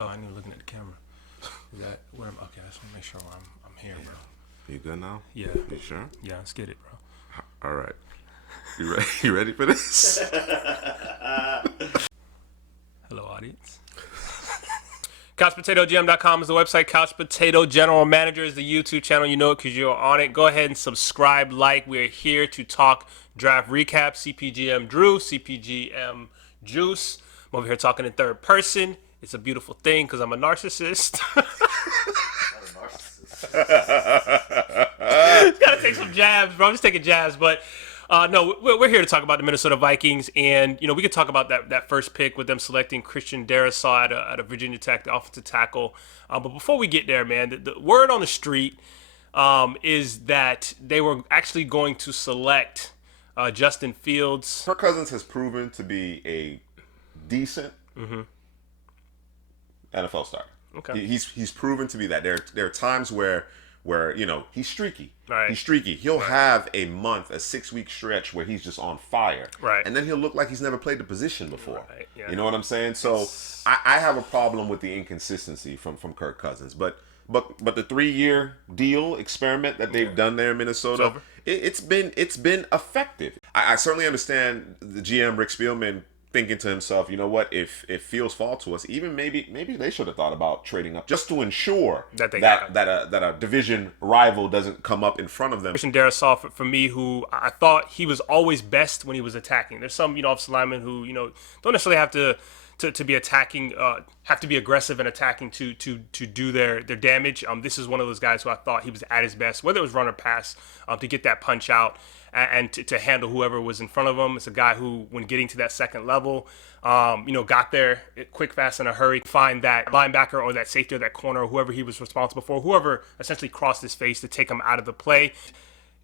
Oh, I knew looking at the camera. Is that where I'm? Okay, I just want to make sure I'm here, bro. You good now? Yeah. You sure? Yeah, let's get it, bro. All right. You ready? You ready for this? Hello, audience. CouchPotatoGM.com is the website. Couch Potato General Manager is the YouTube channel. You know it because you're on it. Go ahead and subscribe, like. We're here to talk draft recap. CPGM Drew, CPGM Juice. I'm over here talking in third person. It's a beautiful thing because I'm a narcissist. Gotta take some jabs, bro. I'm just taking jabs, but no, we're here to talk about the Minnesota Vikings, and we could talk about that first pick with them selecting Christian Darrisaw out of Virginia Tech, the offensive tackle. But before we get there, man, the word on the street is that they were actually going to select Justin Fields. Kirk Cousins has proven to be a decent NFL star. Okay. He's proven to be that. There are times where he's streaky. Right. He's streaky. He'll have a month, a 6-week stretch where he's just on fire. Right. And then he'll look like he's never played the position before. Right. Yeah. You know what I'm saying? So I have a problem with the inconsistency from Kirk Cousins. But the 3-year deal experiment that they've done there in Minnesota, it's been effective. I certainly understand the GM Rick Spielman thinking to himself, you know what, if Fields fall to us, even maybe they should have thought about trading up just to ensure that a division rival doesn't come up in front of them. Christian Darrisaw, for me, who I thought he was always best when he was attacking. There's some offensive linemen who don't necessarily have to be attacking, have to be aggressive and attacking to do their damage. This is one of those guys who I thought he was at his best, whether it was run or pass, to get that punch out and to handle whoever was in front of him. It's a guy who, when getting to that second level, got there quick, fast, in a hurry, find that linebacker or that safety or that corner or whoever he was responsible for, whoever essentially crossed his face to take him out of the play.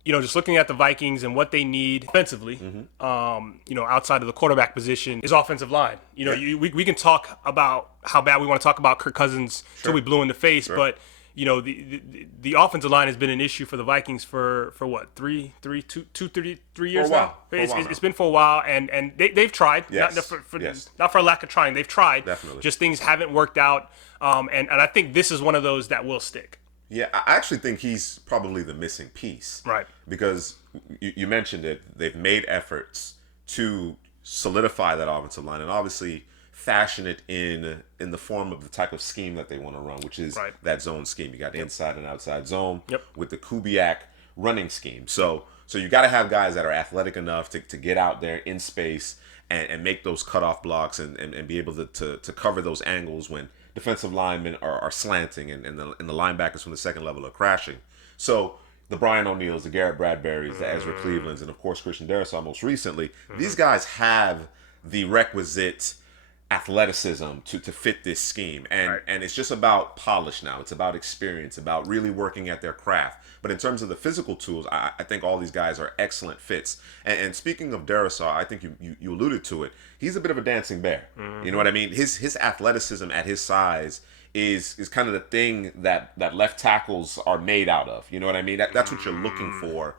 Just looking at the Vikings and what they need offensively, outside of the quarterback position is offensive line. We can talk about how bad we want to talk about Kirk Cousins till we blue in the face, but the offensive line has been an issue for the Vikings for what, 3 years now? It's been for a while, and they've tried. Yes. Not for lack of trying. They've tried. Definitely. Just things haven't worked out, and I think this is one of those that will stick. Yeah, I actually think he's probably the missing piece. Right. Because you mentioned it, they've made efforts to solidify that offensive line and obviously fashion it in the form of the type of scheme that they want to run, which is that zone scheme. You got inside and outside zone with the Kubiak running scheme. So you got to have guys that are athletic enough to get out there in space and make those cutoff blocks and be able to cover those angles when defensive linemen are slanting and the linebackers from the second level are crashing. So the Brian O'Neills, the Garrett Bradburys, the Ezra Clevelands, and of course Christian Darrisaw most recently, these guys have the requisite athleticism to fit this scheme. And it's just about polish now. It's about experience, about really working at their craft. But in terms of the physical tools, I think all these guys are excellent fits. And speaking of Darrisaw, I think you alluded to it. He's a bit of a dancing bear. You know what I mean? His athleticism at his size is kind of the thing that left tackles are made out of. You know what I mean? That's what you're looking for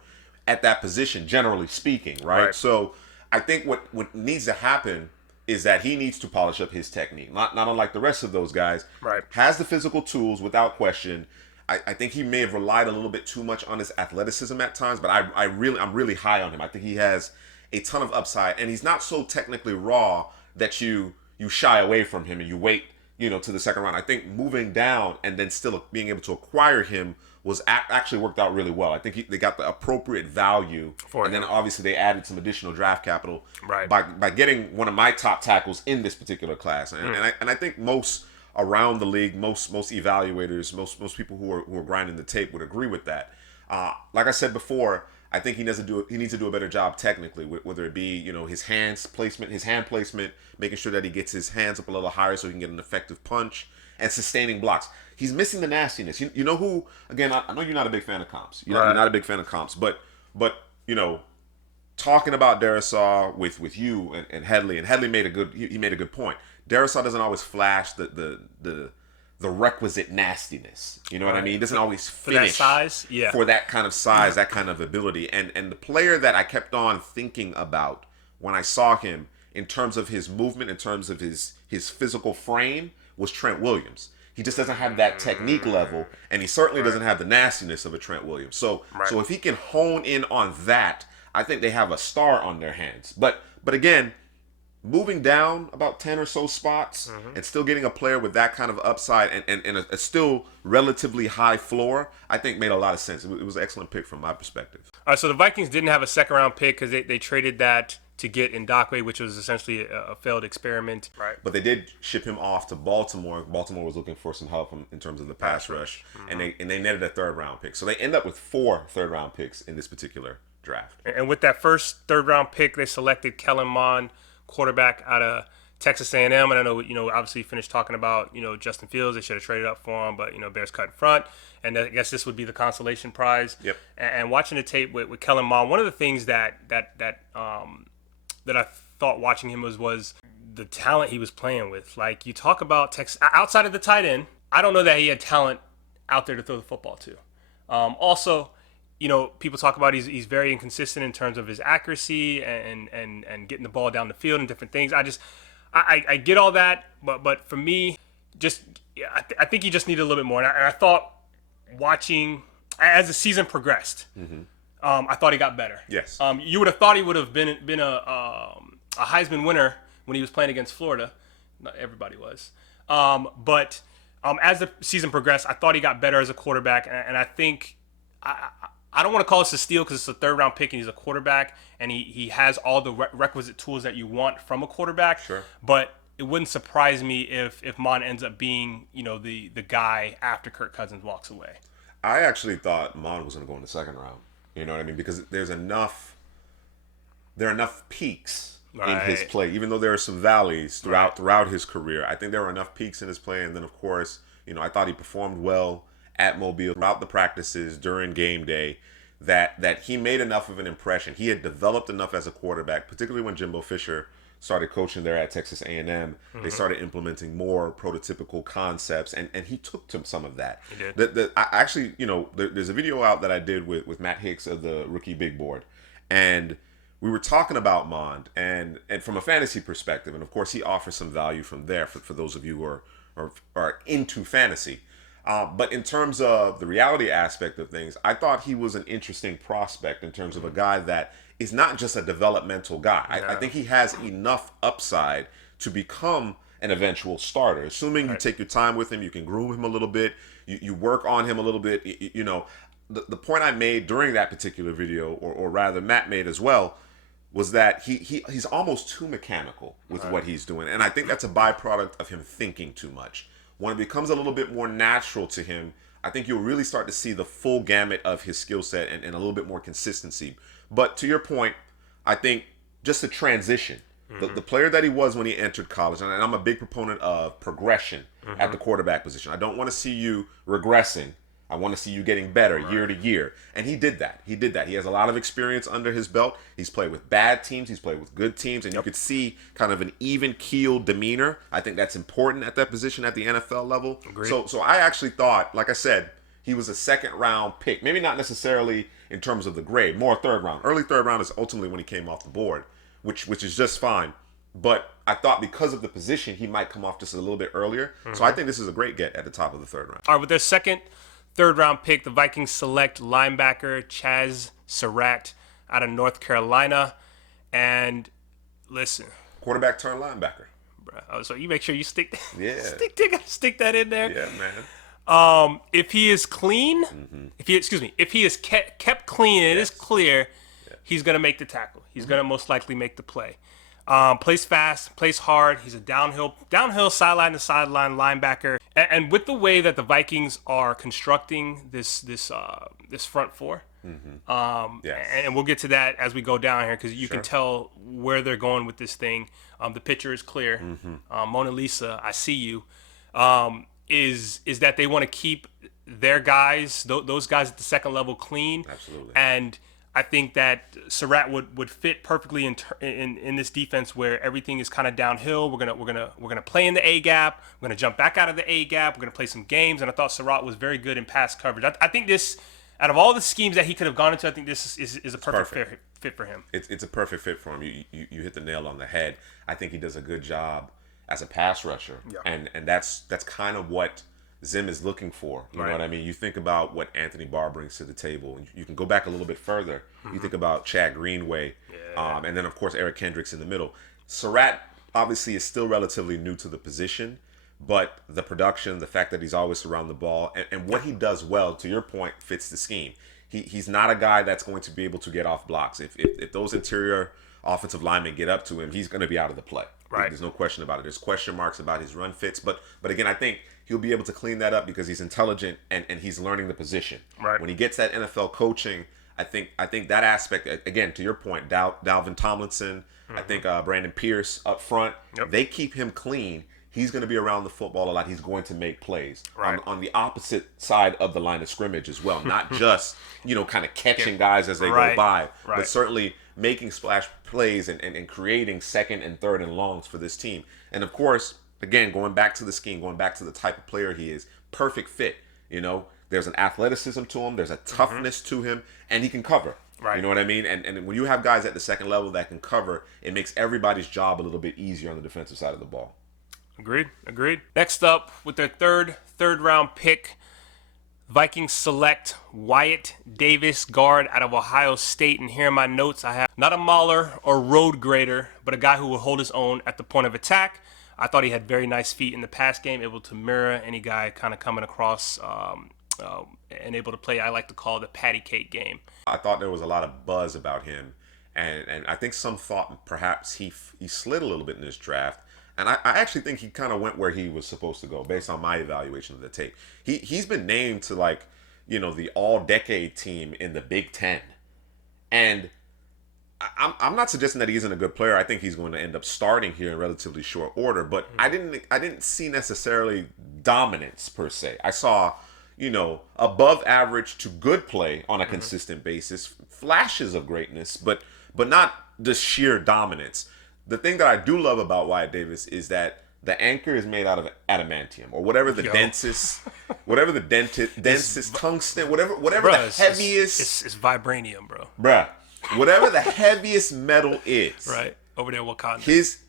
at that position, generally speaking, right? So I think what needs to happen is that he needs to polish up his technique. Not unlike the rest of those guys. Right. Has the physical tools without question. I think he may have relied a little bit too much on his athleticism at times, but I'm really high on him. I think he has a ton of upside, and he's not so technically raw that you shy away from him and you wait, to the second round. I think moving down and then still being able to acquire him was actually worked out really well. I think they got the appropriate value for him. And then obviously they added some additional draft capital by getting one of my top tackles in this particular class. And I think most around the league, most evaluators, most people who are grinding the tape would agree with that. Like I said before, I think he needs to do a better job technically, whether it be his hand placement, making sure that he gets his hands up a little higher so he can get an effective punch, and sustaining blocks. He's missing the nastiness. You know who? Again, I know you're not a big fan of comps. You're not a big fan of comps, but talking about Darrisaw with you and Headley, and Headley made a good point. Darrisaw doesn't always flash the requisite nastiness. You know what I mean? He doesn't always finish for that size, for that kind of size, that kind of ability. And the player that I kept on thinking about when I saw him in terms of his movement, in terms of his physical frame, was Trent Williams. He just doesn't have that technique level, and he certainly doesn't have the nastiness of a Trent Williams. So if he can hone in on that, I think they have a star on their hands. But again, moving down about 10 or so spots and still getting a player with that kind of upside and a still relatively high floor, I think made a lot of sense. It was an excellent pick from my perspective. All right, so the Vikings didn't have a second-round pick because they traded that to get Ndakwe, which was essentially a failed experiment. Right. But they did ship him off to Baltimore. Baltimore was looking for some help in terms of the pass rush, and they netted a third-round pick. So they end up with 4 third-round picks in this particular draft. And with that first third-round pick, they selected Kellen Mond, quarterback out of Texas A&M. And I know, obviously you finished talking about, Justin Fields. They should have traded up for him, but, Bears cut in front. And I guess this would be the consolation prize. Yep. And watching the tape with Kellen Mond, one of the things that I thought watching him was the talent he was playing with. Like, you talk about Texas, outside of the tight end, I don't know that he had talent out there to throw the football to. Also, people talk about he's very inconsistent in terms of his accuracy and getting the ball down the field and different things. I get all that, but for me, I think he just needed a little bit more. And I thought watching as the season progressed, I thought he got better. Yes. You would have thought he would have been a Heisman winner when he was playing against Florida. Not everybody was. But as the season progressed, I thought he got better as a quarterback, and I think I don't want to call this a steal because it's a third-round pick and he's a quarterback, and he has all the requisite tools that you want from a quarterback. Sure. But it wouldn't surprise me if Mond ends up being, the guy after Kirk Cousins walks away. I actually thought Mond was going to go in the second round. You know what I mean? Because there are enough peaks in his play, even though there are some valleys throughout his career. I think there were enough peaks in his play, and then of course, I thought he performed well at Mobile throughout the practices during game day. That he made enough of an impression. He had developed enough as a quarterback, particularly when Jimbo Fisher started coaching there at Texas A&M. They started implementing more prototypical concepts, and he took to some of that. He did. There's a video out that I did with Matt Hicks of the Rookie Big Board, and we were talking about Mond, and from a fantasy perspective, and of course he offers some value from there for those of you who are into fantasy. But in terms of the reality aspect of things, I thought he was an interesting prospect in terms of a guy that is not just a developmental guy. I think he has enough upside to become an eventual starter. Assuming you take your time with him, you can groom him a little bit, you work on him a little bit. The point I made during that particular video, or rather Matt made as well, was that he's almost too mechanical with what he's doing. And I think that's a byproduct of him thinking too much. When it becomes a little bit more natural to him, I think you'll really start to see the full gamut of his skill set and a little bit more consistency. But to your point, I think just the transition, the player that he was when he entered college, and I'm a big proponent of progression at the quarterback position. I don't want to see you regressing. I want to see you getting better year to year. And he did that. He has a lot of experience under his belt. He's played with bad teams. He's played with good teams. And you could see kind of an even-keeled demeanor. I think that's important at that position at the NFL level. Agreed. So I actually thought, like I said, he was a second-round pick. Maybe not necessarily in terms of the grade. More third round. Early third round is ultimately when he came off the board, which is just fine. But I thought because of the position, he might come off just a little bit earlier. So I think this is a great get at the top of the third round. All right, with their second third-round pick, the Vikings select linebacker Chaz Surratt out of North Carolina. And listen, quarterback turned linebacker. Bro, so you make sure you stick that in there. Yeah, man. If he is clean, if he is kept clean and it is clear, he's gonna make the tackle. He's gonna most likely make the play. Plays fast, plays hard. He's a downhill sideline to sideline linebacker. And with the way that the Vikings are constructing this front four, and we'll get to that as we go down here because you can tell where they're going with this thing. The picture is clear. Mona Lisa, I see you. Is that they want to keep their guys, those guys at the second level, clean. Absolutely. And I think that Surratt would fit perfectly in this defense where everything is kind of downhill. We're gonna play in the A gap. We're gonna jump back out of the A gap. We're gonna play some games. And I thought Surratt was very good in pass coverage. I think this, out of all the schemes that he could have gone into, I think this is a perfect fit for him. It's a perfect fit for him. You hit the nail on the head. I think he does a good job as a pass rusher. Yeah. And that's kind of what Zim is looking for. You know what I mean? You think about what Anthony Barr brings to the table. You can go back a little bit further. You think about Chad Greenway, and then, of course, Eric Kendricks in the middle. Surratt, obviously, is still relatively new to the position, but the production, the fact that he's always around the ball, and what he does well, to your point, fits the scheme. He's not a guy that's going to be able to get off blocks. If those interior offensive linemen get up to him, he's going to be out of the play. Right. There's no question about it. There's question marks about his run fits, but again, I think he'll be able to clean that up because he's intelligent and he's learning the position. Right. When he gets that NFL coaching, I think that aspect, again, to your point, Dalvin Tomlinson, I think Brandon Pierce up front, they keep him clean. He's going to be around the football a lot. He's going to make plays on the opposite side of the line of scrimmage as well. Not just, kind of catching guys as they go by, but certainly making splash plays and creating second and third and longs for this team. And of course, again, going back to the scheme, going back to the type of player he is, perfect fit. There's an athleticism to him. There's a toughness to him, and he can cover. Right. You know what I mean? And when you have guys at the second level that can cover, it makes everybody's job a little bit easier on the defensive side of the ball. Agreed. Next up, with their third round pick, Vikings select Wyatt Davis, guard out of Ohio State. And here in my notes, I have not a mauler or road grader, but a guy who will hold his own at the point of attack. I thought he had very nice feet in the pass game, able to mirror any guy kind of coming across and able to play, I like to call the patty cake game. I thought there was a lot of buzz about him, and I think some thought perhaps he slid a little bit in this draft. And I actually think he kind of went where he was supposed to go based on my evaluation of the tape. He's been named to the all-decade team in the Big Ten. And I'm not suggesting that he isn't a good player. I think he's going to end up starting here in relatively short order. But I didn't see necessarily dominance per se. I saw, above average to good play on a consistent basis, flashes of greatness, but not the sheer dominance. The thing that I do love about Wyatt Davis is that the anchor is made out of adamantium or whatever the densest tungsten, whatever the heaviest. It's vibranium, bro. Bruh, whatever the heaviest metal is. Right. Over there in Wakanda.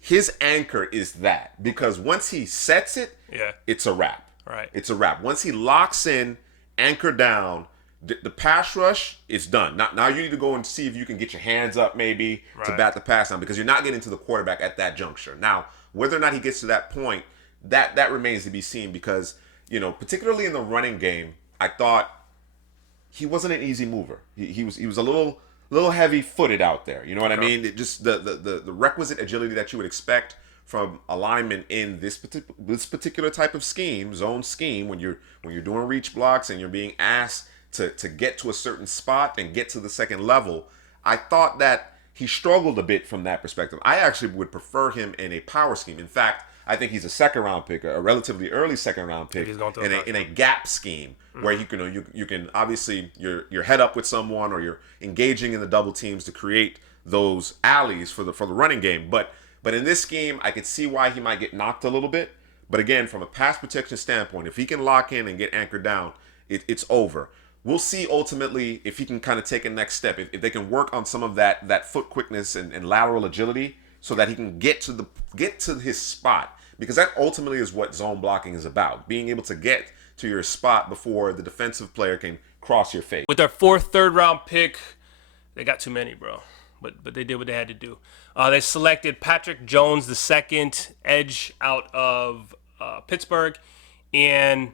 His anchor is that, because once he sets it, it's a wrap. Right. It's a wrap. Once he locks in, anchor down, the pass rush is done. Now you need to go and see if you can get your hands up maybe to bat the pass down, because you're not getting to the quarterback at that juncture. Now, whether or not he gets to that point, that remains to be seen, because, particularly in the running game, I thought he wasn't an easy mover. He was a little heavy-footed out there. You know what I mean? It just the requisite agility that you would expect from a lineman in this particular type of scheme, zone scheme, when you're doing reach blocks and you're being asked to get to a certain spot and get to the second level. I thought that he struggled a bit from that perspective. I actually would prefer him in a power scheme. In fact, I think he's a second-round pick, a relatively early second-round pick in a gap scheme where you can obviously you're head up with someone, or you're engaging in the double teams to create those alleys for the running game. But in this scheme, I could see why he might get knocked a little bit. But again, from a pass protection standpoint, if he can lock in and get anchored down, it's over. We'll see ultimately if he can kind of take a next step, if they can work on some of that foot quickness and lateral agility, so that he can get to his spot, because that ultimately is what zone blocking is about, being able to get to your spot before the defensive player can cross your face. With their third round pick, they got too many, bro. But they did what they had to do. They selected Patrick Jones, the second edge out of Pittsburgh, and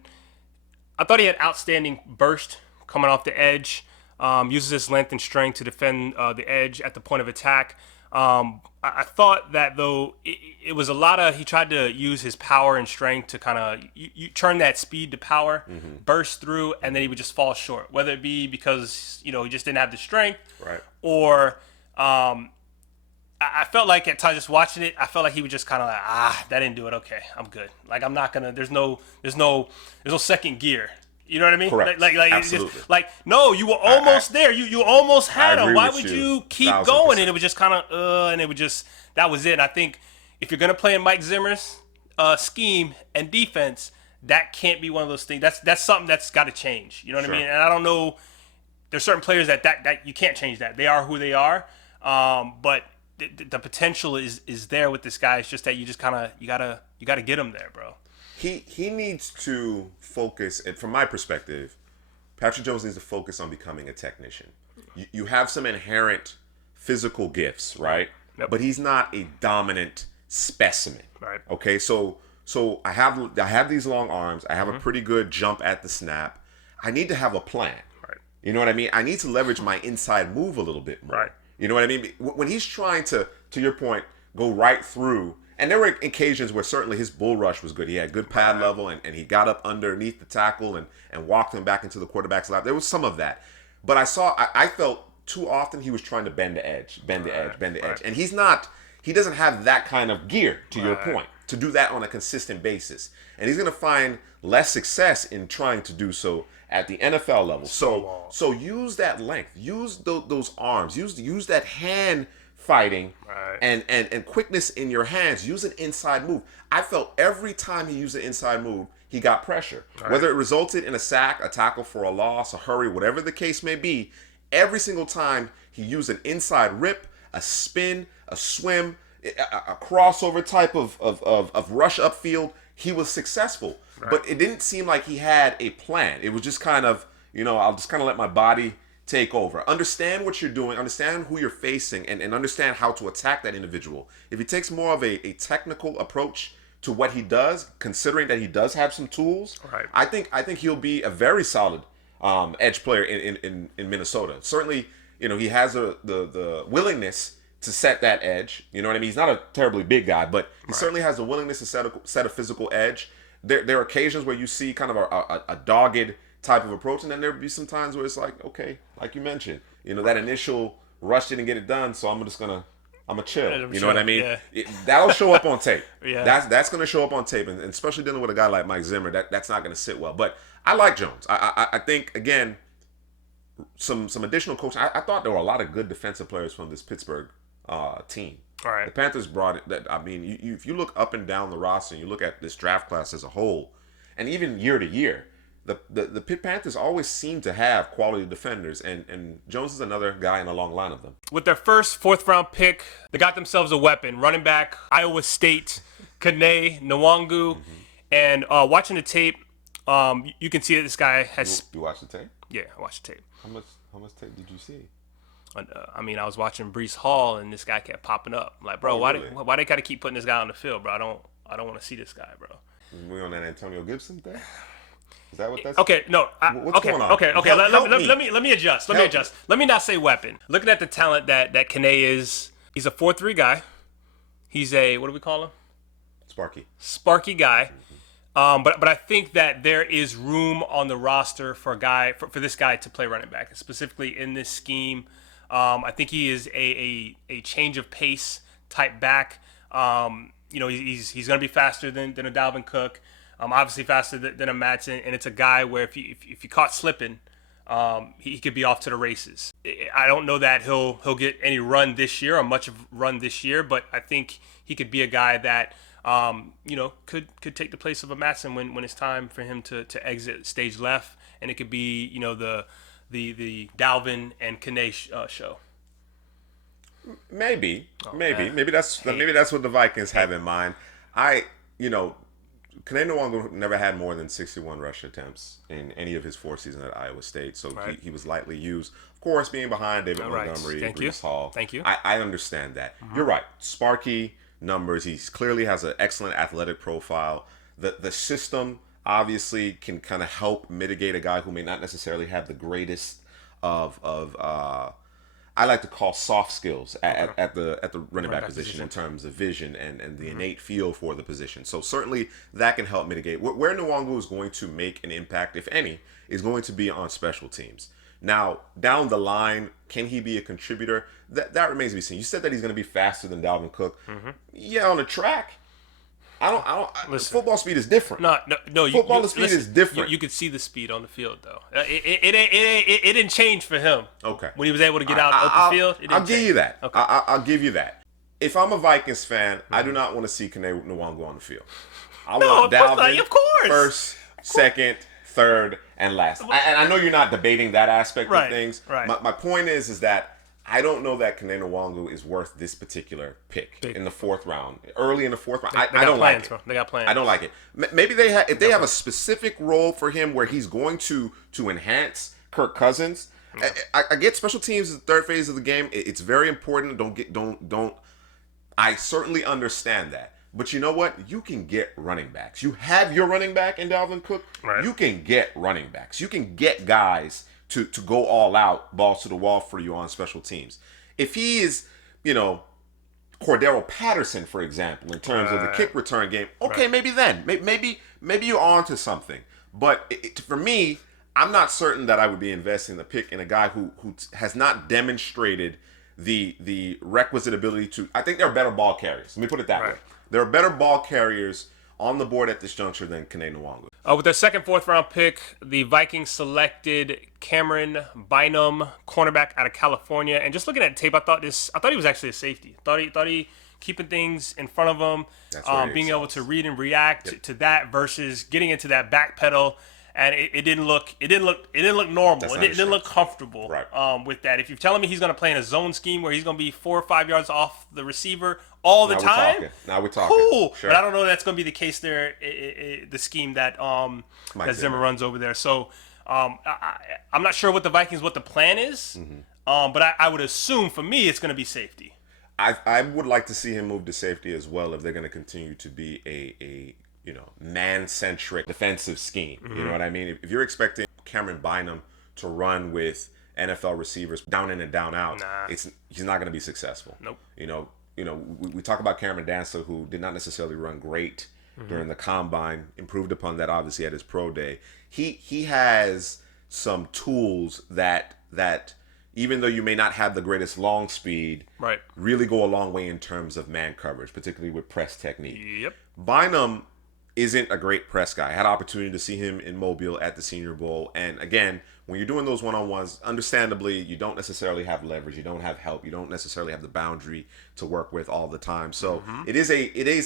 I thought he had outstanding burst coming off the edge. Uses his length and strength to defend the edge at the point of attack. I thought that, though, it was a lot of, he tried to use his power and strength to kind of you turn that speed to power, burst through, and then he would just fall short, whether it be because, he just didn't have the strength, or I felt like at times just watching it, I felt like he was just kind of like, that didn't do it. Okay, I'm good. Like, I'm not gonna. There's no second gear. You know what I mean? Correct. Like Absolutely. It's just, no, you were almost there. You almost had him. Why would you keep 1,000%. going? And it was just kind of, and it would just, that was it. And I think if you're gonna play in Mike Zimmer's scheme and defense, that can't be one of those things. That's something that's got to change. You know what I mean? And I don't know. There's certain players that you can't change that. They are who they are. But the potential is there with this guy. It's just that you just kind of you gotta get him there, bro. He needs to focus, and from my perspective, Patrick Jones needs to focus on becoming a technician. You have some inherent physical gifts, right? Yep. But he's not a dominant specimen. Right. Okay, so I have these long arms. I have a pretty good jump at the snap. I need to have a plan. Right. You know what I mean? I need to leverage my inside move a little bit more. Right. You know what I mean? When he's trying to your point, go right through, and there were occasions where certainly his bull rush was good. He had good pad level, and he got up underneath the tackle and walked him back into the quarterback's lap. There was some of that. But I felt too often he was trying to bend the edge. And he doesn't have that kind of gear, to your point, to do that on a consistent basis. And he's going to find less success in trying to do so at the NFL level. So use that length, use those arms, use that hand fighting and quickness in your hands. Use an inside move. I felt every time he used an inside move, he got pressure. Whether it resulted in a sack, a tackle for a loss, a hurry, whatever the case may be, every single time he used an inside rip, a spin, a swim, a crossover type of rush upfield, he was successful. But it didn't seem like he had a plan. It was just kind of, I'll just kind of let my body take over. Understand what you're doing, understand who you're facing, and understand how to attack that individual. If he takes more of a technical approach to what he does, considering that he does have some tools, I think he'll be a very solid edge player in Minnesota. Certainly, he has the willingness to set that edge. You know what I mean? He's not a terribly big guy, but he certainly has the willingness to set a physical edge. There are occasions where you see kind of a dogged type of approach, and then there'll be some times where it's like, okay, like you mentioned, that initial rush didn't get it done, so I'm gonna chill. You know what I mean? Yeah. That'll show up on tape. That's gonna show up on tape, and especially dealing with a guy like Mike Zimmer, that's not gonna sit well. But I like Jones. I think, again, some additional coaching. I thought there were a lot of good defensive players from this Pittsburgh team. The Panthers brought it. If you look up and down the roster, and you look at this draft class as a whole, and even year to year, the Pitt Panthers always seem to have quality defenders, and Jones is another guy in a long line of them. With their first fourth-round pick, they got themselves a weapon. Running back, Iowa State, Kene Nwangwu. And watching the tape, you can see that this guy has... You watched the tape? Yeah, I watched the tape. How much tape did you see? I was watching Breece Hall, and this guy kept popping up. I'm like, bro, why they gotta keep putting this guy on the field, bro? I don't want to see this guy, bro. We on that Antonio Gibson thing? Is that what that's? Okay, no. What's going on? Okay. Let me adjust. Let me not say weapon. Looking at the talent that Kene is, he's a 4-3 guy. He's a, what do we call him? Sparky guy. But I think that there is room on the roster for this guy to play running back, specifically in this scheme. I think he is a change of pace type back. He's going to be faster than a Dalvin Cook. Obviously faster than a Matson, and it's a guy where if you caught slipping, he could be off to the races. I don't know that he'll get any run this year or much of run this year, but I think he could be a guy that could take the place of a Matson when it's time for him to exit stage left, and it could be the Dalvin and Kene show. Maybe that's what the Vikings have in mind. Kene Nwangwu never had more than 61 rush attempts in any of his 4 seasons at Iowa State, so he was lightly used. Of course, being behind David Montgomery, Breece Hall. Thank you. I understand that. You're right. Sparky numbers. He clearly has an excellent athletic profile. The system obviously can kind of help mitigate a guy who may not necessarily have the greatest of I like to call soft skills at the running back position in terms of vision and the innate feel for the position. So certainly that can help mitigate. Where Nwangwu is going to make an impact, if any, is going to be on special teams. Now, down the line, can he be a contributor? That remains to be seen. You said that he's going to be faster than Dalvin Cook. Yeah, on the track. I don't. Listen, football speed is different. No. Football speed is different. You could see the speed on the field, though. It didn't change for him. Okay. When he was able to get out the field, I'll give you that. Okay. I'll give you that. If I'm a Vikings fan, I do not want to see Kene Nwangwu on the field. I want Dalvin of course. First, second, third, and last. And I know you're not debating that aspect of things. Right. My point is that I don't know that Kene Nwangwu is worth this particular pick in the 4th round, early in the 4th round. I don't like it. Bro. They got plans. I don't like it. Maybe if they have a specific role for him where he's going to enhance Kirk Cousins. Yeah. I get special teams is the 3rd phase of the game. It's very important. Don't. I certainly understand that. But you know what? You can get running backs. You have your running back in Dalvin Cook. Right. You can get running backs. You can get guys to go all out, balls to the wall for you on special teams. If he is, Cordero Patterson, for example, in terms of the kick return game, okay, maybe then. Maybe you're on to something. But for me, I'm not certain that I would be investing the pick in a guy who has not demonstrated the requisite ability to. I think there are better ball carriers. Let me put it that way. There are better ball carriers on the board at this juncture than Kene Nwangwu. With their second, 4th round pick, the Vikings selected Camryn Bynum, cornerback out of California. And just looking at tape, I thought he was actually a safety. Thought he keeping things in front of him, being able to read and react to that versus getting into that back pedal. And it didn't look normal. It didn't look comfortable with that. If you're telling me he's going to play in a zone scheme where he's going to be 4 or 5 yards off the receiver all the time, now we're talking. Cool. Sure. But I don't know if that's going to be the case there. The scheme that that Zimmer runs over there. So I'm not sure what the plan is. Mm-hmm. But I would assume for me it's going to be safety. I would like to see him move to safety as well if they're going to continue to be a man-centric defensive scheme. Mm-hmm. You know what I mean? If you're expecting Camryn Bynum to run with NFL receivers down in and down out, he's not going to be successul. Nope. We talk about Cameron Dancer, who did not necessarily run great during the combine, improved upon that obviously at his pro day. He has some tools that even though you may not have the greatest long speed, really go a long way in terms of man coverage, particularly with press technique. Yep. Bynum isn't a great press guy. I had an opportunity to see him in Mobile at the Senior Bowl. And again, when you're doing those one-on-ones, understandably, you don't necessarily have leverage. You don't have help. You don't necessarily have the boundary to work with all the time. So it is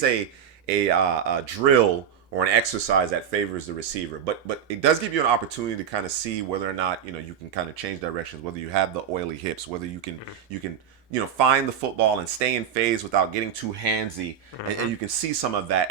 a drill or an exercise that favors the receiver. But it does give you an opportunity to kind of see whether or not, you can kind of change directions, whether you have the oily hips, whether you can find the football and stay in phase without getting too handsy. And you can see some of that.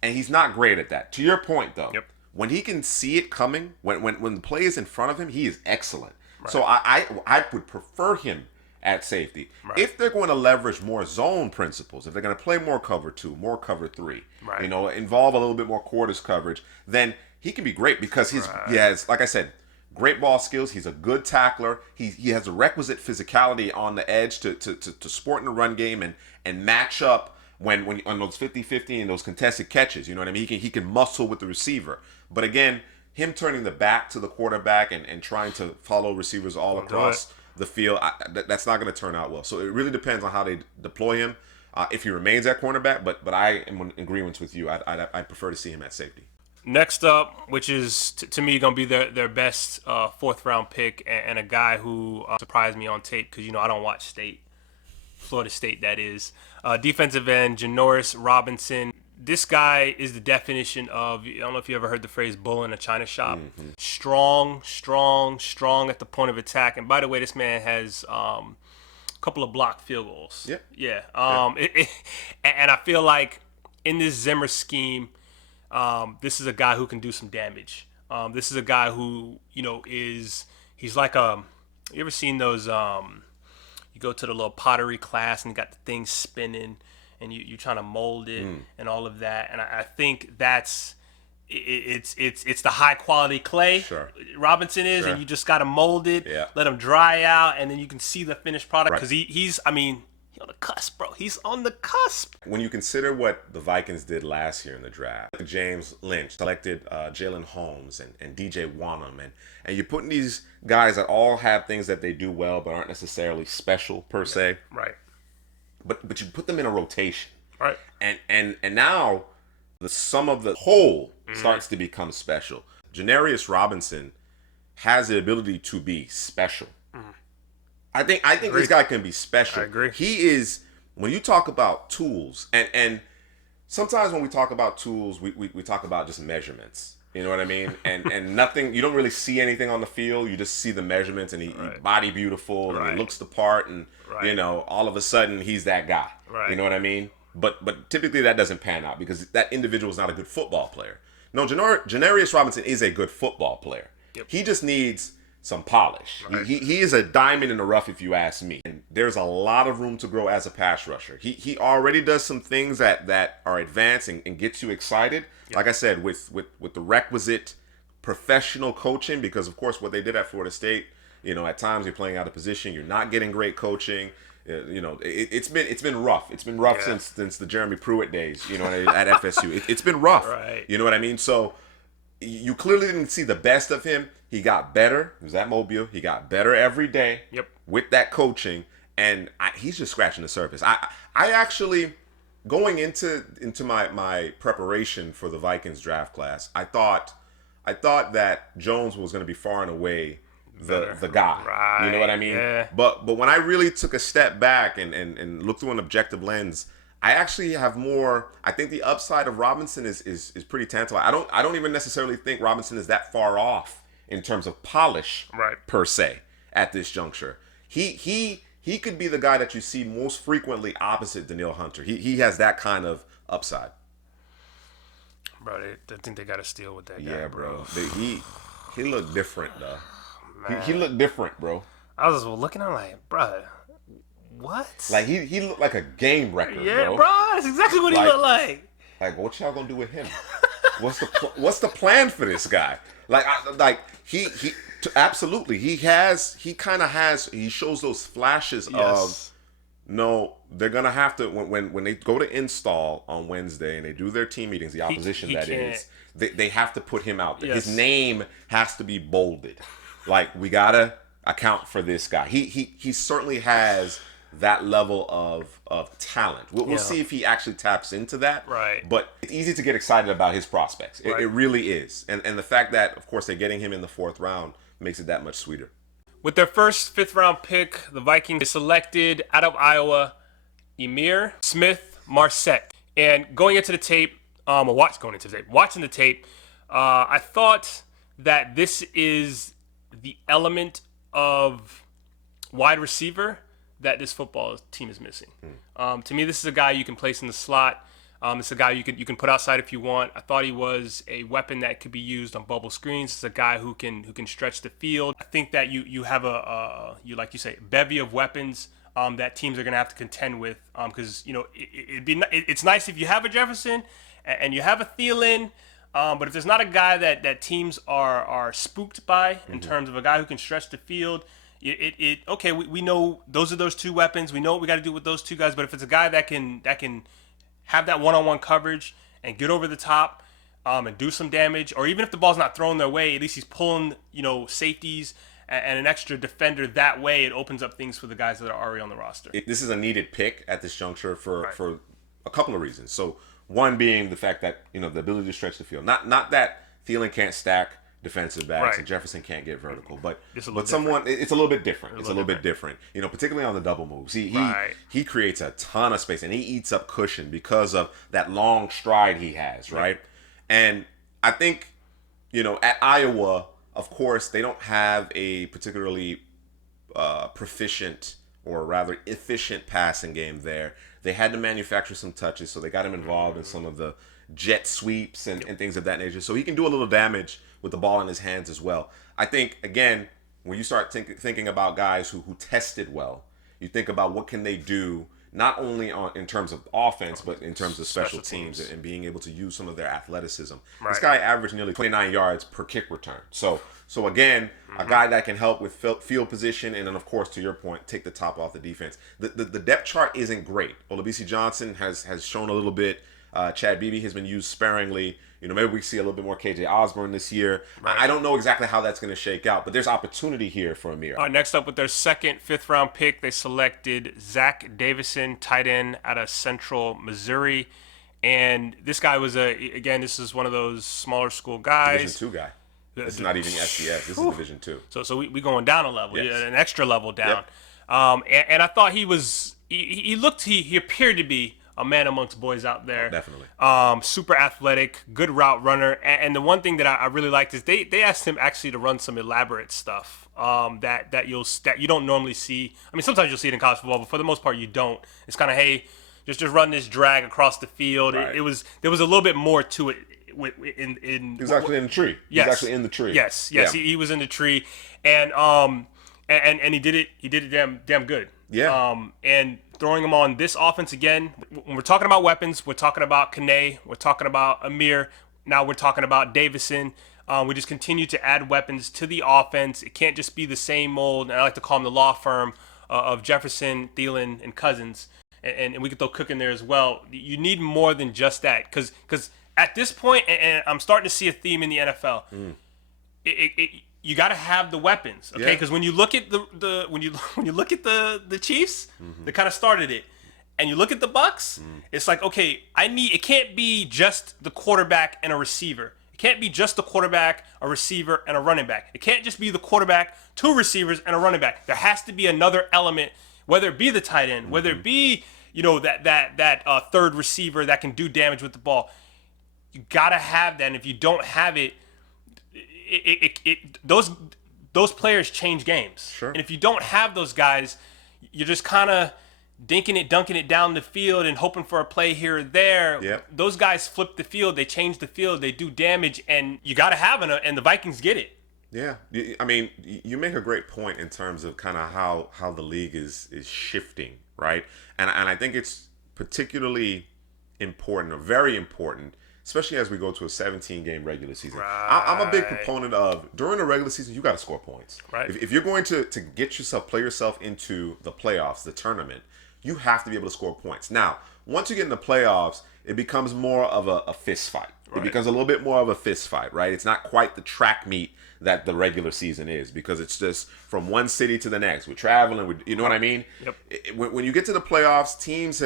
And he's not great at that. To your point, though, when he can see it coming, when the play is in front of him, he is excellent. Right. So I would prefer him at safety. Right. If they're going to leverage more zone principles, if they're going to play more cover 2, more cover 3, involve a little bit more quarters coverage, then he can be great because he has, like I said, great ball skills. He's a good tackler. He has a requisite physicality on the edge to sport in the run game and match up when on those 50-50 and those contested catches. You know what I mean? He can muscle with the receiver. But again, him turning the back to the quarterback and trying to follow receivers all across the field, that's not going to turn out well. So it really depends on how they deploy him. If he remains at cornerback, but I am in agreement with you. I prefer to see him at safety. Next up, which is to me going to be their best 4th round pick, and a guy who surprised me on tape because I don't watch Florida State, that is. Defensive end, Janarius Robinson. This guy is the definition of, I don't know if you ever heard the phrase bull in a china shop. Mm-hmm. Strong at the point of attack. And by the way, this man has a couple of blocked field goals. Yep. Yeah. And I feel like in this Zimmer scheme, this is a guy who can do some damage. This is a guy who, he's like you ever seen those, you go to the little pottery class and you got the thing spinning and you're trying to mold it and all of that. And I think it's the high quality clay. Sure. Robinson is, and you just got to mold it, let him dry out, and then you can see the finished product because he's on the cusp, bro. He's on the cusp. When you consider what the Vikings did last year in the draft, James Lynch selected Jalen Holmes and DJ Wanham, and you're putting these guys that all have things that they do well but aren't necessarily special per se. Right. But you put them in a rotation. Right. And now the sum of the whole starts to become special. Janarius Robinson has the ability to be special. I think this guy can be special. I agree. He is, when you talk about tools, and sometimes when we talk about tools, we talk about just measurements. You know what I mean? And nothing. You don't really see anything on the field. You just see the measurements, and he body beautiful, and he looks the part, and all of a sudden he's that guy. Right. You know what I mean? But typically that doesn't pan out because that individual is not a good football player. No, Janarius Robinson is a good football player. Yep. He just needs some polish. Right. He is a diamond in the rough, if you ask me. And there's a lot of room to grow as a pass rusher. He already does some things that are advanced and gets you excited. Yep. Like I said, with the requisite professional coaching, because of course what they did at Florida State, at times you're playing out of position, you're not getting great coaching. It's been rough. It's been rough since the Jeremy Pruitt days. At FSU, it's been rough. Right. You know what I mean? So you clearly didn't see the best of him. He got better. He was at Mobile. He got better every day. Yep. With that coaching, and he's just scratching the surface. I actually, going into my preparation for the Vikings draft class, I thought that Jones was going to be far and away the guy. Right. You know what I mean? Yeah. But when I really took a step back and looked through an objective lens, I actually have more. I think the upside of Robinson is pretty tantalizing. I don't even necessarily think Robinson is that far off in terms of polish, per se, at this juncture. He could be the guy that you see most frequently opposite Danielle Hunter. He has that kind of upside. Bro, I think they got to steal with that guy. Yeah, bro. He looked different, though. He looked different, bro. I was just looking at him like, bro, what? Like, he looked like a game record, bro. That's exactly what he looked like. Like, what y'all gonna do with him? What's the plan for this guy? Absolutely, he shows those flashes of, no, they're gonna have to, when they go to install on Wednesday and they do their team meetings, the opposition they have to put him out there. Yes. His name has to be bolded. Like, we gotta account for this guy. He certainly has that level of talent. We'll see if he actually taps into that. Right. But it's easy to get excited about his prospects. It really is. And the fact that, of course, they're getting him in the 4th round makes it that much sweeter. With their first 5th round pick, the Vikings selected out of Iowa, Ihmir Smith-Marsette. And watching the tape, I thought that this is the element of wide receiver that this football team is missing. To me, this is a guy you can place in the slot. It's a guy you can put outside if you want. I thought he was a weapon that could be used on bubble screens. It's a guy who can stretch the field. I think that you have like you say, bevy of weapons that teams are going to have to contend with. Because it's nice if you have a Jefferson and you have a Thielen. But if there's not a guy that teams are spooked by in terms of a guy who can stretch the field, we know those are those two weapons. We know what we got to do with those two guys. But if it's a guy that can have that one-on-one coverage and get over the top and do some damage, or even if the ball's not thrown their way, at least he's pulling safeties and an extra defender that way, it opens up things for the guys that are already on the roster. This is a needed pick at this juncture for a couple of reasons. So one being the fact that the ability to stretch the field. Not that Thielen can't stack defensive backs and Jefferson can't get vertical, but it's a little bit different. It's a little bit different. Particularly on the double moves. He creates a ton of space and he eats up cushion because of that long stride he has, right? And I think, at Iowa, of course, they don't have a particularly proficient or rather efficient passing game there. They had to manufacture some touches, so they got him involved in some of the jet sweeps and things of that nature. So he can do a little damage with the ball in his hands as well. I think, again, when you start thinking about guys who tested well, you think about what can they do, not only in terms of offense, but in terms of special teams and being able to use some of their athleticism. Right. This guy averaged nearly 29 yards per kick return. So again, a guy that can help with field position and then, of course, to your point, take the top off the defense. The depth chart isn't great. Olabisi Johnson has shown a little bit. Chad Beebe has been used sparingly. Maybe we see a little bit more KJ Osborne this year. Right. I don't know exactly how that's going to shake out, but there's opportunity here for Ihmir. Next up with their second 5th round pick, they selected Zach Davidson, tight end out of Central Missouri. And this guy was this is one of those smaller school guys. Division 2 guy. It's not even FCS. This is Division 2. So we going down a level, an extra level down. Yep. And I thought he appeared to be a man amongst boys out there. Oh, definitely. Super athletic, good route runner. And the one thing that I really liked is they asked him actually to run some elaborate stuff that you don't normally see. I mean, sometimes you'll see it in college football, but for the most part, you don't. It's kind of, hey, just run this drag across the field. Right. There was a little bit more to it. He was actually in the tree. Yes. He was actually in the tree. Yes. Yeah. He was in the tree, and he did it. He did it damn good. Yeah. And throwing him on this offense again. When we're talking about weapons, we're talking about Kene. We're talking about Ihmir. Now we're talking about Davison. We just continue to add weapons to the offense. It can't just be the same old. And I like to call them the law firm of Jefferson, Thielen, and Cousins. And we could throw Cook in there as well. You need more than just that, because at this point, and I'm starting to see a theme in the NFL. You got to have the weapons, okay? Because when you look at when you look at the Chiefs, they kind of started it, and you look at the Bucks, it's like, okay, it can't be just the quarterback and a receiver. It can't be just the quarterback, a receiver, and a running back. It can't just be the quarterback, two receivers, and a running back. There has to be another element, whether it be the tight end, whether it be that third receiver that can do damage with the ball. You got to have that, and if you don't have it, those players change games. Sure. And if you don't have those guys, you're just kind of dunking it down the field and hoping for a play here or there. Yep. Those guys flip the field, they change the field, they do damage, and you got to have it, and the Vikings get it. Yeah, I mean, you make a great point in terms of kind of how the league is shifting, right? And I think it's particularly important, or very important, especially as we go to a 17-game regular season. Right. I'm a big proponent of, during the regular season, you got to score points. Right. If you're going to play yourself into the playoffs, the tournament, you have to be able to score points. Now, once you get in the playoffs, it becomes more of a fist fight. Right. It becomes a little bit more of a fist fight, right? It's not quite the track meet that the regular season is, because it's just from one city to the next. We're traveling, you know what I mean? Yep. When you get to the playoffs, teams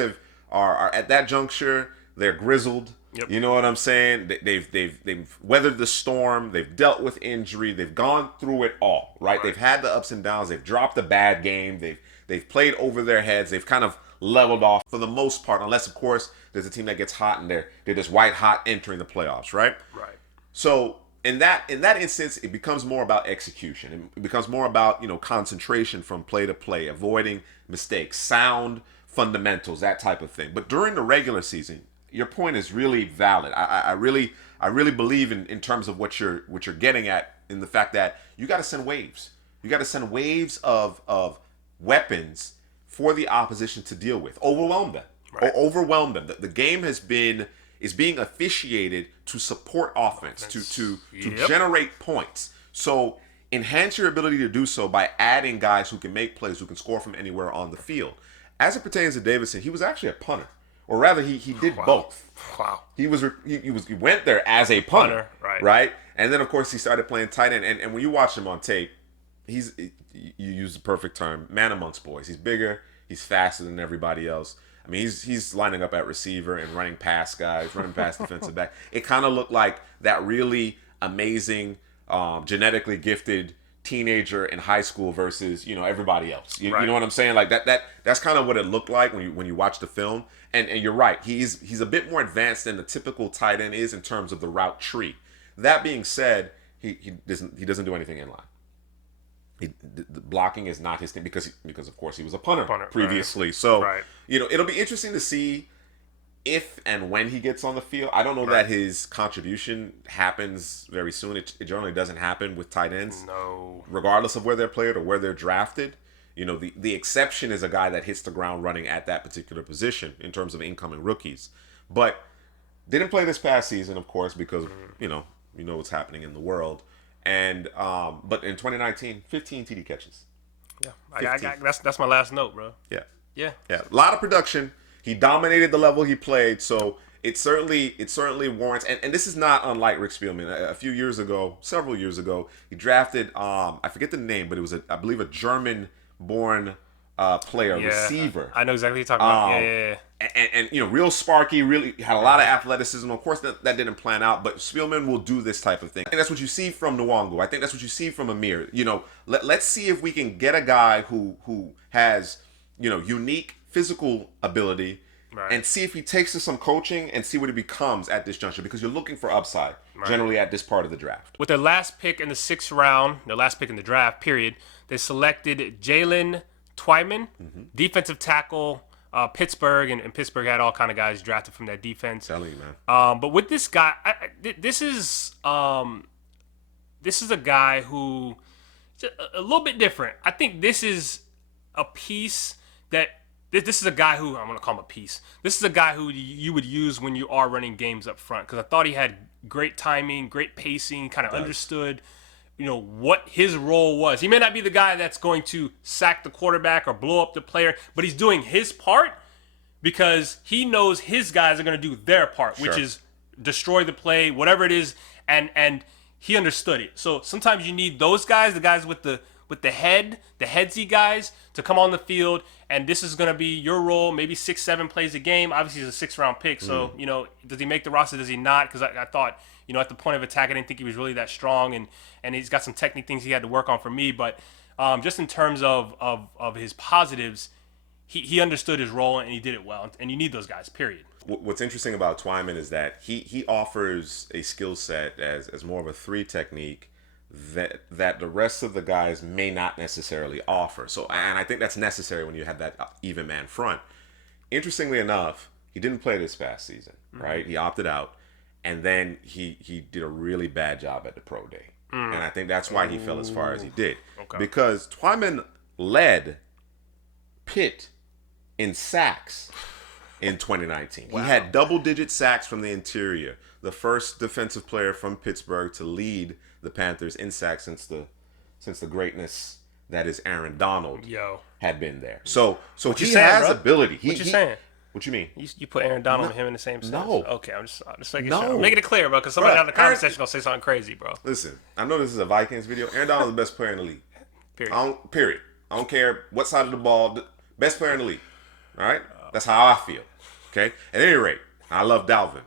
are at that juncture, they're grizzled. Yep. You know what I'm saying? They've weathered the storm. They've dealt with injury. They've gone through it all, right? They've had the ups and downs. They've dropped a bad game. They've played over their heads. They've kind of leveled off for the most part, unless of course there's a team that gets hot and they're just white hot entering the playoffs, right? Right. So in that instance, it becomes more about execution. It becomes more about concentration from play to play, avoiding mistakes, sound fundamentals, that type of thing. But during the regular season, your point is really valid. I really believe in terms of what you're getting at, in the fact that you got to send waves. You got to send waves of weapons for the opposition to deal with. Overwhelm them. Right. Overwhelm them. The game is being officiated to support offense. to generate points. So enhance your ability to do so by adding guys who can make plays, who can score from anywhere on the field. As it pertains to Davidson, he was actually a punter. Or rather, he did both. Wow. He went there as a punter, right? And then of course he started playing tight end. And when you watch him on tape, you use the perfect term, man amongst boys. He's bigger, he's faster than everybody else. I mean, he's lining up at receiver and running past guys, running past defensive back. It kind of looked like that really amazing, genetically gifted teenager in high school versus everybody else. You know what I'm saying? Like that's kind of what it looked like when you watch the film. And you're right. He's a bit more advanced than the typical tight end is in terms of the route tree. That being said, he doesn't do anything in line. The blocking is not his thing because of course he was a punter previously. Right. So it'll be interesting to see if and when he gets on the field. I don't know that his contribution happens very soon. It generally doesn't happen with tight ends. No. Regardless of where they're played or where they're drafted. The exception is a guy that hits the ground running at that particular position in terms of incoming rookies. But didn't play this past season, of course, because you know what's happening in the world. And but in 2019, 15 TD catches. Yeah, that's my last note, bro. Yeah. A lot of production. He dominated the level he played, so it certainly warrants. And this is not unlike Rick Spielman. Several years ago, he drafted I forget the name, but it was I believe a German-born player, receiver. I know exactly what you're talking about. Yeah. And real sparky, really had a lot of athleticism. Of course, that didn't plan out, but Spielman will do this type of thing. And that's what you see from Nwangwu. I think that's what you see from Ihmir. Let's see if we can get a guy who has unique physical ability, and see if he takes to some coaching and see what he becomes at this juncture, because you're looking for upside generally at this part of the draft. With their last pick in the 6th round, their last pick in the draft, period, they selected Jaylen Twyman, defensive tackle, Pittsburgh, and Pittsburgh had all kind of guys drafted from that defense. Telling you, man. But with this guy, this is a guy who is a little bit different. I think this is a piece that this is a guy who I'm going to call him a piece. This is a guy who you would use when you are running games up front, because I thought he had great timing, great pacing, kind of understood what his role was. He may not be the guy that's going to sack the quarterback or blow up the player, but he's doing his part because he knows his guys are going to do their part, which is destroy the play, whatever it is, and he understood it. So sometimes you need those guys, the guys with the headsy guys, to come on the field, and this is going to be your role, maybe 6-7 plays a game. Obviously, he's a 6th-round pick, so, does he make the roster, does he not? Because I thought, at the point of attack, I didn't think he was really that strong, and he's got some technique things he had to work on for me, but just in terms of his positives, he understood his role, and he did it well, and you need those guys, period. What's interesting about Twyman is that he offers a skill set as more of a 3 technique that the rest of the guys may not necessarily offer. So, and I think that's necessary when you have that even man front. Interestingly enough, he didn't play this past season, right? He opted out, and then he did a really bad job at the pro day. And I think that's why he fell as far as he did. Okay. Because Twyman led Pitt in sacks in 2019. Wow. He had double-digit sacks from the interior, the first defensive player from Pittsburgh to lead the Panthers in sacks since the greatness that is Aaron Donald had been there. So he has ability. What you saying? What you mean? You put Aaron Donald and him in the same sense? No. Okay, I'm just making sure. I'm making it clear, bro, because somebody down in the comment section gonna say something crazy, bro. Listen, I know this is a Vikings video. Aaron Donald is the best player in the league. Period. I don't care what side of the ball. Best player in the league. All right? That's how I feel. Okay? At any rate, I love Dalvin.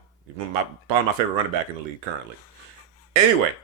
Probably my favorite running back in the league currently. Anyway,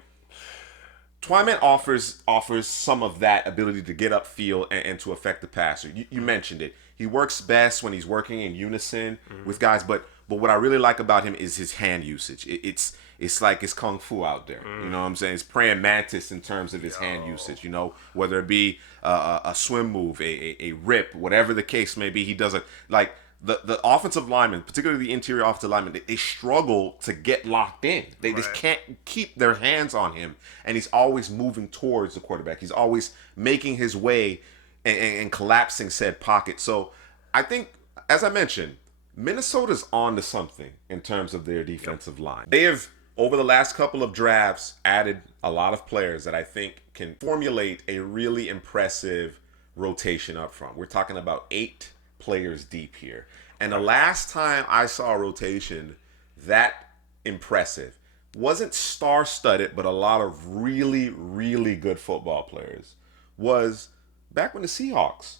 Twyman offers some of that ability to get upfield and to affect the passer. You mentioned it. He works best when he's working in unison with guys, but what I really like about him is his hand usage. It's like it's kung fu out there. You know what I'm saying? It's praying mantis in terms of his hand usage. Whether it be a swim move, a rip, whatever the case may be, he does it. Like the offensive linemen, particularly the interior offensive linemen, they struggle to get locked in. They just can't keep their hands on him, and he's always moving towards the quarterback. He's always making his way and collapsing said pocket. So I think, as I mentioned, Minnesota's on to something in terms of their defensive line. They have, over the last couple of drafts, added a lot of players that I think can formulate a really impressive rotation up front. We're talking about 8 players deep here. And the last time I saw a rotation that impressive wasn't star-studded, but a lot of really, really good football players, was back when the Seahawks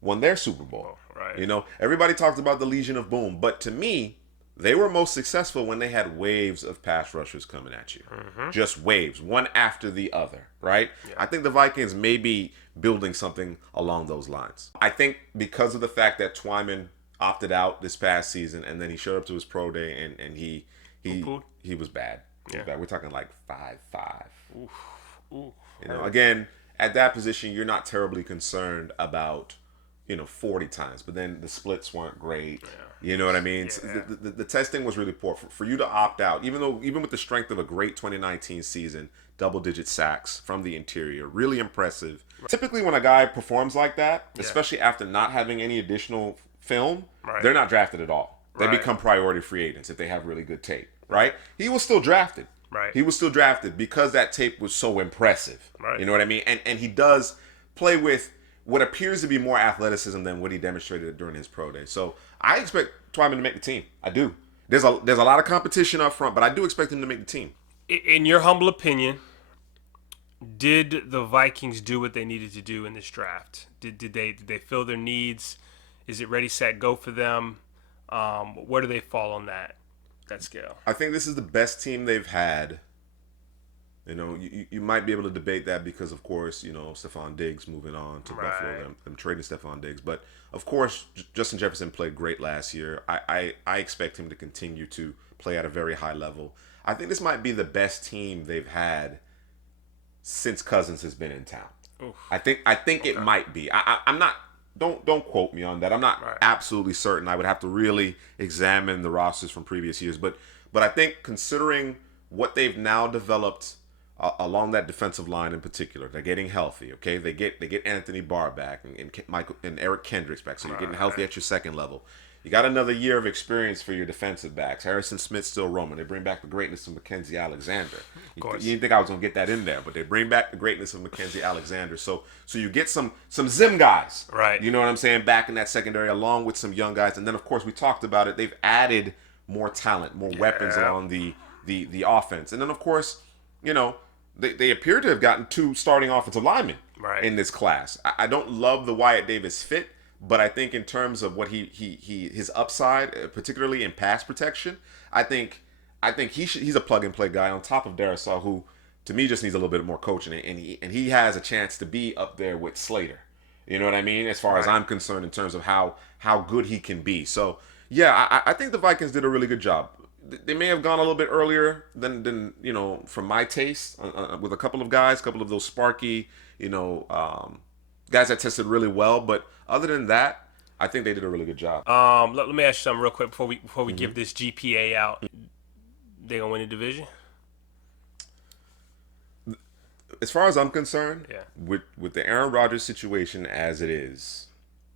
won their Super Bowl. Right. Everybody talked about the Legion of Boom, but to me, they were most successful when they had waves of pass rushers coming at you. Just waves, one after the other, right? Yeah. I think the Vikings may be building something along those lines. I think because of the fact that Twyman opted out this past season, and then he showed up to his pro day, and he was bad. He was bad. We're talking like 5'5". Ooh. Again, at that position, you're not terribly concerned about 40 times, but then the splits weren't great. You know what I mean? Yeah. The testing was really poor. For you to opt out, even with the strength of a great 2019 season, double-digit sacks from the interior, really impressive. Right. Typically, when a guy performs like that, especially after not having any additional film, they're not drafted at all. They become priority free agents if they have really good tape, right? He was still drafted. Right. He was still drafted because that tape was so impressive. Right. You know what I mean? And he does play with what appears to be more athleticism than what he demonstrated during his pro day. So I expect Twyman to make the team. I do. There's a lot of competition up front, but I do expect him to make the team. In your humble opinion, did the Vikings do what they needed to do in this draft? Did they fill their needs? Is it ready, set, go for them? Where do they fall on that scale? I think this is the best team they've had You know, you might be able to debate that because, of course, you know, Stephon Diggs moving on to Buffalo. I'm trading Stephon Diggs. But, of course, Justin Jefferson played great last year. I expect him to continue to play at a very high level. I think this might be the best team they've had since Cousins has been in town. Oof. I think okay. It might be. I'm not. Don't quote me on that. I'm not absolutely certain. I would have to really examine the rosters from previous years. But I think considering what they've now developed along that defensive line in particular, they're getting healthy. Okay, they get Anthony Barr back and Michael and Eric Kendricks back. So you're getting healthy at your second level. You got another year of experience for your defensive backs. Harrison Smith's still roaming. They bring back the greatness of Mackenzie Alexander. You didn't think I was going to get that in there, but they bring back the greatness of Mackenzie Alexander. So you get some Zim guys. Right. You know what I'm saying? Back in that secondary along with some young guys. And then, of course, we talked about it. They've added more talent, more weapons along the offense. And then, of course, you know, they appear to have gotten 2 starting offensive linemen in this class. I don't love the Wyatt Davis fit. But I think in terms of what his upside, particularly in pass protection, I think he's a plug and play guy on top of Darrisaw, who to me just needs a little bit more coaching, and he has a chance to be up there with Slater. You know what I mean? As far as I'm concerned, in terms of how good he can be. So yeah, I think the Vikings did a really good job. They may have gone a little bit earlier than you know, from my taste, with a couple of guys, a couple of those sparky, you know, guys that tested really well, but other than that, I think they did a really good job. Let me ask you something real quick before we give this GPA out. They gonna win the division? As far as I'm concerned, with the Aaron Rodgers situation as it is,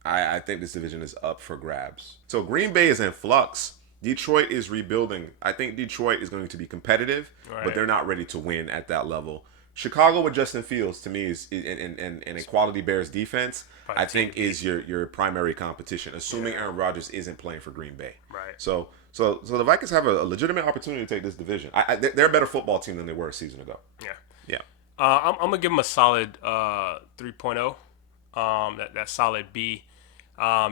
I think this division is up for grabs. So Green Bay is in flux. Detroit is rebuilding. I think Detroit is going to be competitive, but they're not ready to win at that level. Chicago with Justin Fields, to me, is in a quality Bears defense, I think is your primary competition, assuming Aaron Rodgers isn't playing for Green Bay. Right. So the Vikings have a legitimate opportunity to take this division. They're a better football team than they were a season ago. Yeah. Yeah. I'm gonna give them a solid 3.0. That solid B,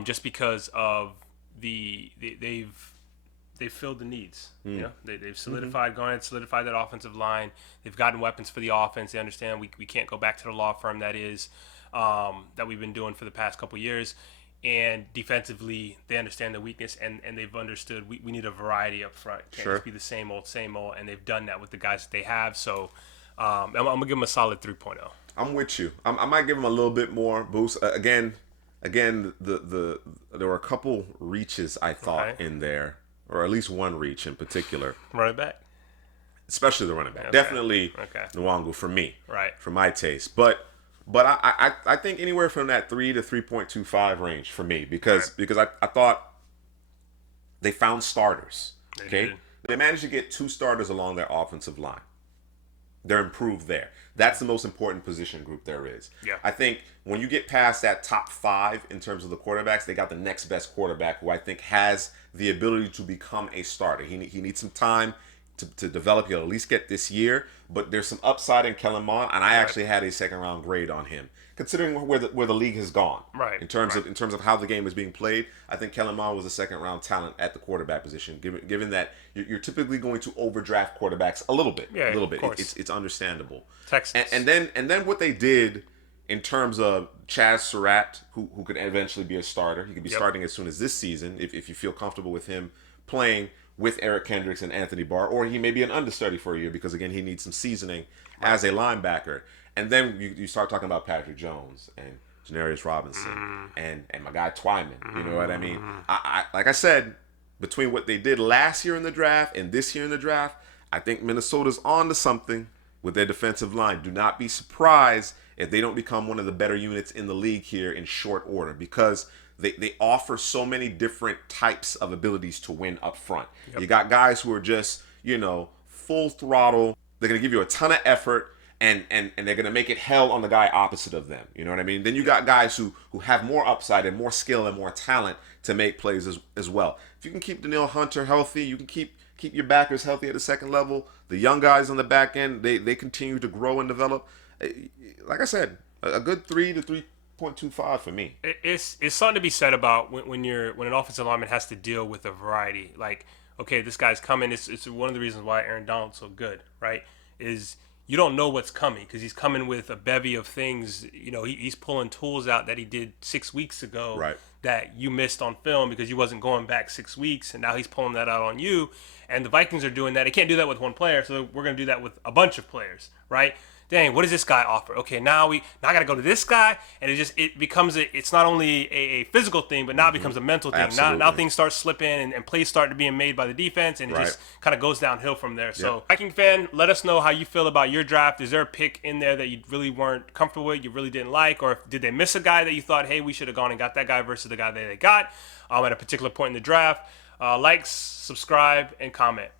just because of they've filled the needs. You know, they've solidified, gone and solidified that offensive line. They've gotten weapons for the offense. They understand we can't go back to the law firm that we've been doing for the past couple years. And defensively, they understand the weakness, and they've understood we need a variety up front. Can't just be the same old, and they've done that with the guys that they have. So I'm gonna give them a solid 3.0. I'm with you. I might give them a little bit more boost. Again, there were a couple reaches I thought in there. Or at least one reach in particular. Running back? Especially the running back. Definitely Nwangwu for me. Right. For my taste. But I think anywhere from that 3 to 3.25 range for me. Because I thought they found starters. They managed to get 2 starters along their offensive line. They're improved there. That's the most important position group there is. Yeah. I think when you get past that top 5 in terms of the quarterbacks, they got the next best quarterback who I think has the ability to become a starter. He needs some time to develop. He'll at least get this year, but there's some upside in Kellen Mond, and I actually had a second-round grade on him, considering where the league has gone. In terms of how the game is being played, I think Kellen Mond was a second-round talent at the quarterback position. Given that you're typically going to overdraft quarterbacks a little bit, It's understandable. Texas. And then what they did in terms of Chaz Surratt, who could eventually be a starter. He could be starting as soon as this season if you feel comfortable with him playing with Eric Kendricks and Anthony Barr, or he may be an understudy for a year because, again, he needs some seasoning as a linebacker. And then you start talking about Patrick Jones and Janarius Robinson and my guy Twyman. You know what I mean? I like I said, between what they did last year in the draft and this year in the draft, I think Minnesota's on to something with their defensive line. Do not be surprised if they don't become one of the better units in the league here in short order, because they offer so many different types of abilities to win up front. You got guys who are just, you know, full throttle. They're going to give you a ton of effort, and they're going to make it hell on the guy opposite of them. You know what I mean? Then you got guys who have more upside and more skill and more talent to make plays as well. If you can keep Danielle Hunter healthy, you can keep your backers healthy at the second level. The young guys on the back end, they continue to grow and develop. Like I said, a good 3 to 3.25 for me. It's something to be said about when an offensive lineman has to deal with a variety. Like, okay, this guy's coming. It's one of the reasons why Aaron Donald's so good, right? Is you don't know what's coming because he's coming with a bevy of things. You know, he's pulling tools out that he did 6 weeks ago that you missed on film because you wasn't going back 6 weeks, and now he's pulling that out on you. And the Vikings are doing that. They can't do that with one player, so we're going to do that with a bunch of players, right? Dang, what does this guy offer? Okay, now I got to go to this guy, and it becomes it's not only a physical thing, but now it becomes a mental thing. Now things start slipping, and plays start being made by the defense, and it just kind of goes downhill from there. So, Viking fan, let us know how you feel about your draft. Is there a pick in there that you really weren't comfortable with, you really didn't like, or did they miss a guy that you thought, hey, we should have gone and got that guy versus the guy that they got at a particular point in the draft? Likes, subscribe, and comment.